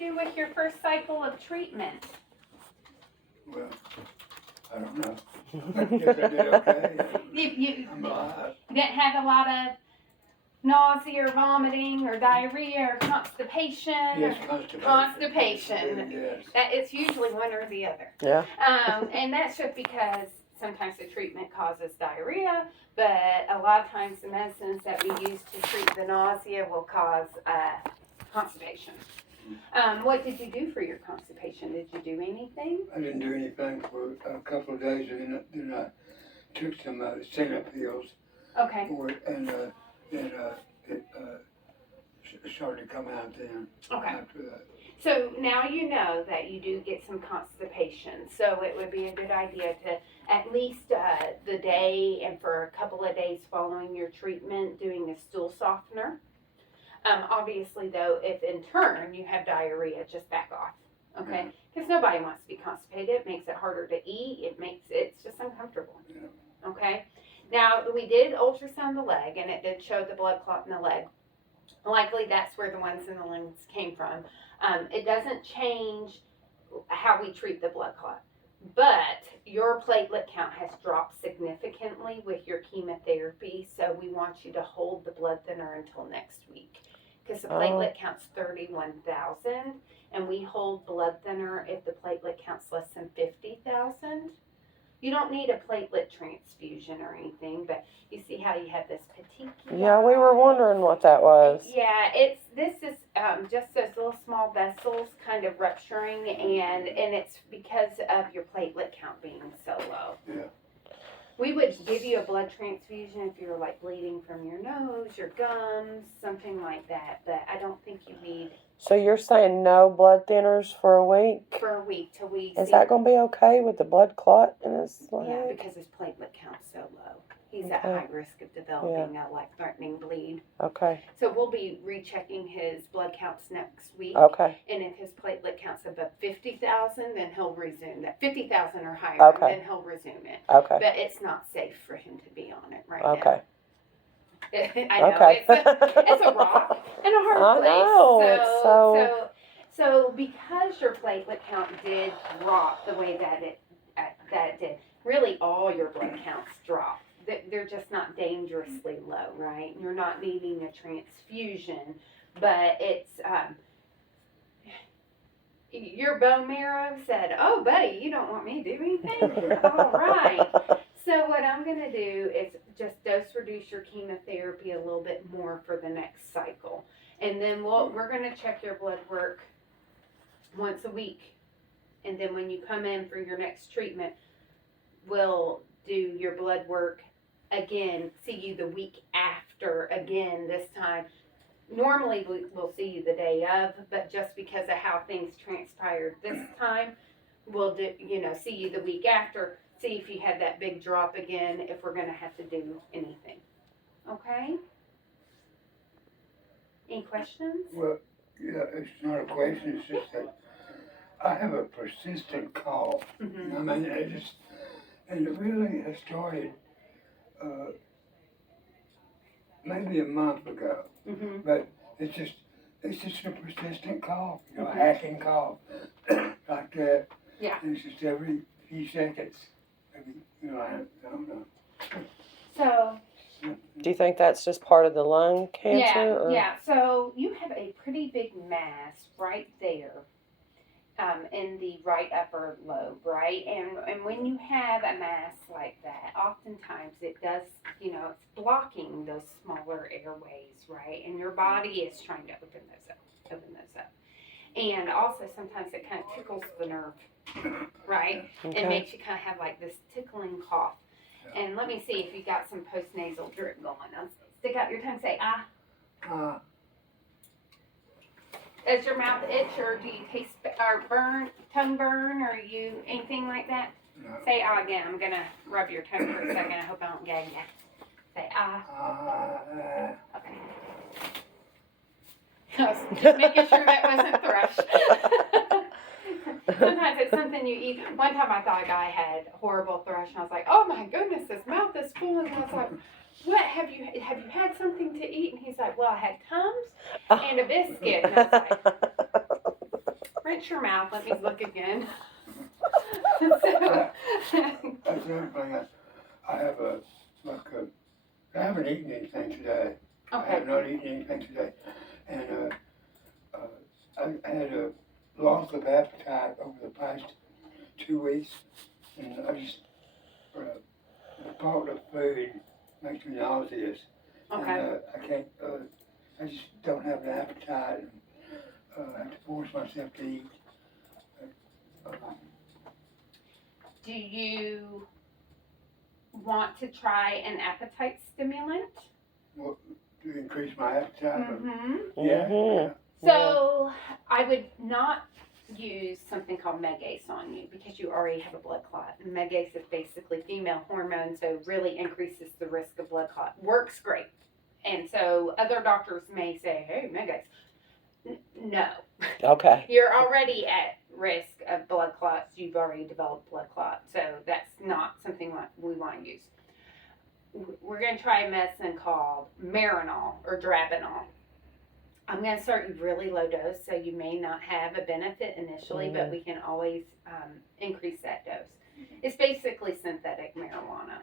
do with your first cycle of treatment? Well, I don't know. I guess I did okay. You I'm alive. didn't have a lot of nausea or vomiting or diarrhea or constipation? Yes, or constipation. Yes. It's usually one or the other. Yeah. And that's just because sometimes the treatment causes diarrhea, but a lot of times the medicines that we use to treat the nausea will cause constipation. What did you do for your constipation? Did you do anything? I didn't do anything for a couple of days, and then I took some Senna pills Okay. for it, and then it started to come out then Okay. after that. So now you know that you do get some constipation. So it would be a good idea to at least the day and for a couple of days following your treatment doing a stool softener. Obviously though, if in turn you have diarrhea, just back off. Okay? Because nobody wants to be constipated. It makes it harder to eat. It's just uncomfortable. Yeah. Okay? Now we did ultrasound the leg and it did show the blood clot in the leg. Likely that's where the ones in the lungs came from. It doesn't change how we treat the blood clot, but your platelet count has dropped significantly with your chemotherapy, so we want you to hold the blood thinner until next week because the platelet count's 31,000, and we hold blood thinner if the platelet count's less than 50,000. You don't need a platelet transfusion or anything, but you see how you have this petechiae? Yeah, we were wondering what that was. Yeah, this is just those little small vessels kind of rupturing, and it's because of your platelet count being so low. Yeah. We would give you a blood transfusion if you were like bleeding from your nose, your gums, something like that, but I don't think you need So you're saying no blood thinners for a week? for a week till we Is see. that going to be okay with the blood clot in his leg? Yeah, because his platelet count's so low. He's at Okay. high risk of developing a life-threatening bleed. Okay. So we'll be rechecking his blood counts next week. Okay. And if his platelet count's above 50,000, then he'll resume that. 50,000 or higher, Okay. then he'll resume it. Okay. But it's not safe for him to be on it right Okay. now. I know, Okay. it's a rock and a hard I place. know, it's So because your platelet count did drop the way that it did, really all your blood counts drop. They're just not dangerously low, right? You're not needing a transfusion, but it's your bone marrow said, "Oh, buddy, you don't want me to do anything." All right. So what I'm going to do is just dose reduce your chemotherapy a little bit more for the next cycle, and then we're going to check your blood work once a week, and then when you come in for your next treatment, we'll do your blood work again, see you the week after again this time. Normally we'll see you the day of, but just because of how things transpired this time, we'll do, see you the week after, see if you had that big drop again, if we're going to have to do anything. Okay? Any questions? Well, yeah, it's not a question, it's just that I have a persistent cough. Mm-hmm. I mean, and it really has started maybe a month ago, Mm-hmm. but it's just a persistent cough, hacking cough, like that. Yeah. And it's just every few seconds. I don't know. So, Do you think that's just part of the lung cancer? yeah. So you have a pretty big mass right there, in the right upper lobe, right? And when you have a mass like that, oftentimes it does, it's blocking those smaller airways, right? And your body is trying to open those up. And also sometimes it kind of tickles the nerve, right? Okay. It makes you kind of have like this tickling cough. And let me see if you got some postnasal drip going. Stick out your tongue, say ah. Does your mouth itch, or do you taste or tongue burn, or you anything like that? No. Say ah again. I'm gonna rub your tongue for a second. I hope I don't gag you. Say ah. Okay. I was just making sure that wasn't thrush. Sometimes it's something you eat. One time I thought a guy had horrible thrush, and I was like, "Oh my goodness, his mouth is full." And I was like, "What have you had something to eat?" And he's like, "Well, I had Tums and a biscuit." And I was like, French your mouth. Let me look again. That's the other thing. I have I haven't eaten anything today. I Okay. have not eaten anything today. And I had a loss of appetite over the past 2 weeks. And I just, the thought of food makes me nauseous. Okay. And I can't, I just don't have an appetite. And, I have to force myself to eat. Do you want to try an appetite stimulant? To increase my appetite. Mm-hmm. Yeah. Mhm. So I would not use something called Megace on you because you already have a blood clot. And Megace is basically female hormone, so really increases the risk of blood clot. Works great. And so other doctors may say, hey, Megace. No. Okay. You're already at risk of blood clots. You've already developed blood clot. So that's not something we want to use. We're going to try a medicine called Marinol or Dronabinol. I'm going to start you really low dose, so you may not have a benefit initially, but we can always increase that dose. It's basically synthetic marijuana.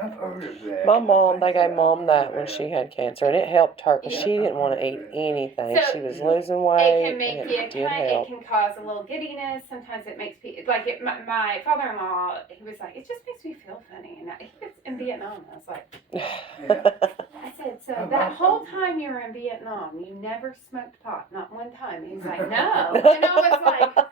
I've heard of that. My mom, they gave Mom that when she had cancer, and it helped her because she didn't want to eat anything. So, She was losing It weight, can make and you, it did it help. can cause a little giddiness. Sometimes it makes people, like my father-in-law, he was like, it just makes me feel funny. And he was in Vietnam. I was like, I said, so that whole time you were in Vietnam, you never smoked pot, not one time. And he's like, no. And I was like,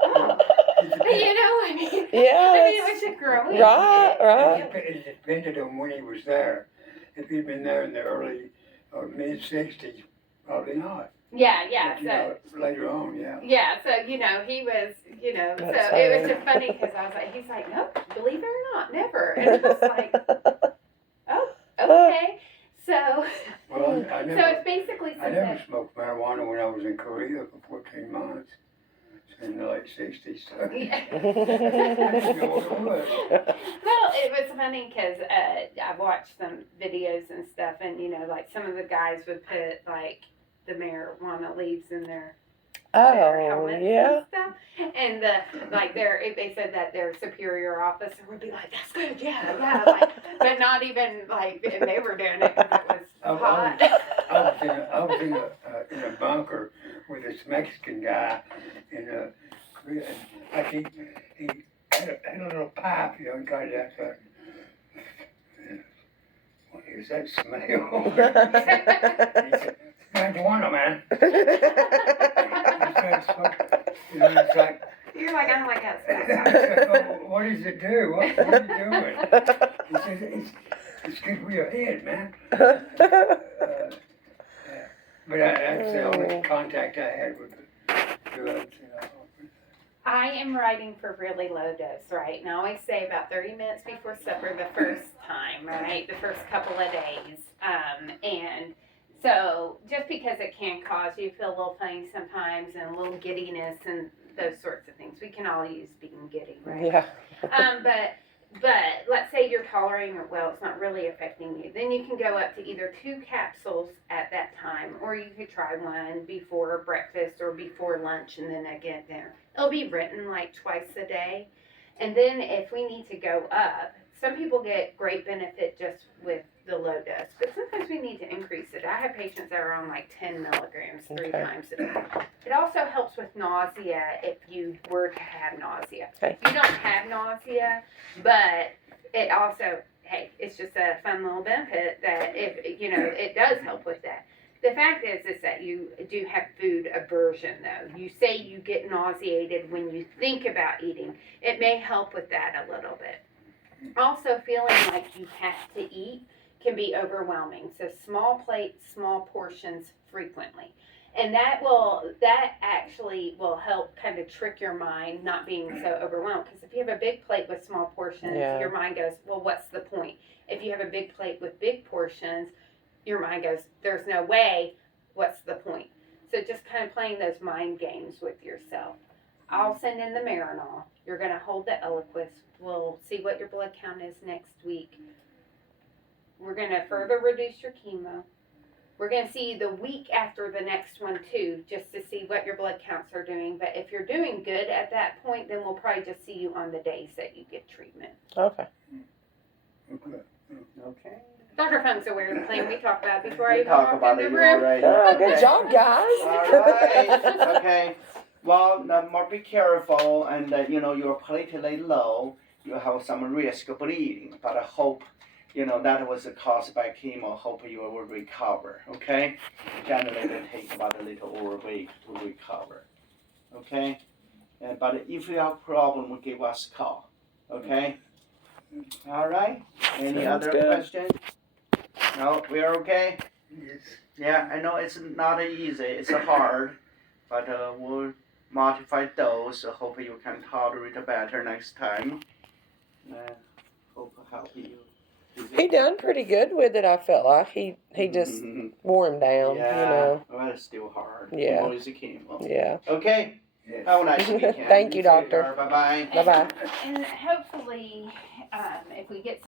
oh. You know, I mean, it was a growing. Right. It depended on when he was there. If he'd been there in the early or mid-60s, probably not. Yeah, But, you know, later on, yeah. Yeah, so, he was, That's so it was funny. just funny because I was like, he's like, nope, believe it or not, never. And I was like, oh, okay. So, Well, so it's basically I never synthetic. smoked marijuana when I was in Korea for 14 months. In the late 60s. So. I didn't know what it was. Well, it was funny because I watched some videos and stuff, and like some of the guys would put like the marijuana leaves in their helmets Yeah. and stuff, and they said that their superior officer would be like, "That's good, yeah," like, but not even like, and they were doing it because it was hot. I was in a bunker with this Mexican guy in Korea, and like he had a little pipe, he got it outside. What is that smell? He said, marijuana, man. It's like, You're like, I don't like that I stuff. said, oh, what does it do? What are you doing? He says, it's good for your head, man. But that's the only contact I had with the drugs. I am writing for really low dose, right? And I always say about 30 minutes before supper the first time, right? The first couple of days. And so just because it can cause you to feel a little funny sometimes and a little giddiness and those sorts of things. We can all use being giddy, right? Yeah. But let's say you're tolerating it well, it's not really affecting you. Then you can go up to either 2 capsules at that time, or you could try one before breakfast or before lunch and then again dinner. It'll be written like twice a day. And then if we need to go up, some people get great benefit just with the low dose, but sometimes we need to increase it. I have patients that are on like 10 milligrams 3 times a day. It also helps with nausea if you were to have nausea. Okay. You don't have nausea, but it also, hey, it's just a fun little benefit that if, it does help with that. The fact is that you do have food aversion, though. You say you get nauseated when you think about eating. It may help with that a little bit. Also, feeling like you have to eat can be overwhelming. So small plates, small portions frequently. And that actually will help kind of trick your mind not being so overwhelmed. Because if you have a big plate with small portions, your mind goes, well, what's the point? If you have a big plate with big portions, your mind goes, there's no way, what's the point? So just kind of playing those mind games with yourself. I'll send in the Marinol. You're going to hold the Eliquis. We'll see what your blood count is next week. We're going to further reduce your chemo. We're gonna see you the week after the next one too, just to see what your blood counts are doing. But if you're doing good at that point, then we'll probably just see you on the days that you get treatment. Okay. Okay. Okay. Dr. Funk's aware of the plan we talked about before I We even talk walked about in it the room. already. Oh, good Okay. job, guys. All right. Okay. Well, now more be careful, and you're platelet low. You have some risk of bleeding, but I hope, that was caused by chemo. Hope you will recover. Okay. Generally, it takes about a little over a week to recover. Okay. But if you have problem, give us a call. Okay. All right. Any Sounds other good. question? No, we're okay. Yes. Yeah, I know it's not easy. It's hard, but we'll modify those. So hope you can tolerate better next time. Hope help you. He done pretty good with it, I felt like. He just wore him down, yeah, well, it's still hard. Yeah. Always a chemo. Yeah. Okay. Yes. Have a nice weekend. Thank you, doctor. Bye bye. Bye-bye. And hopefully, if we get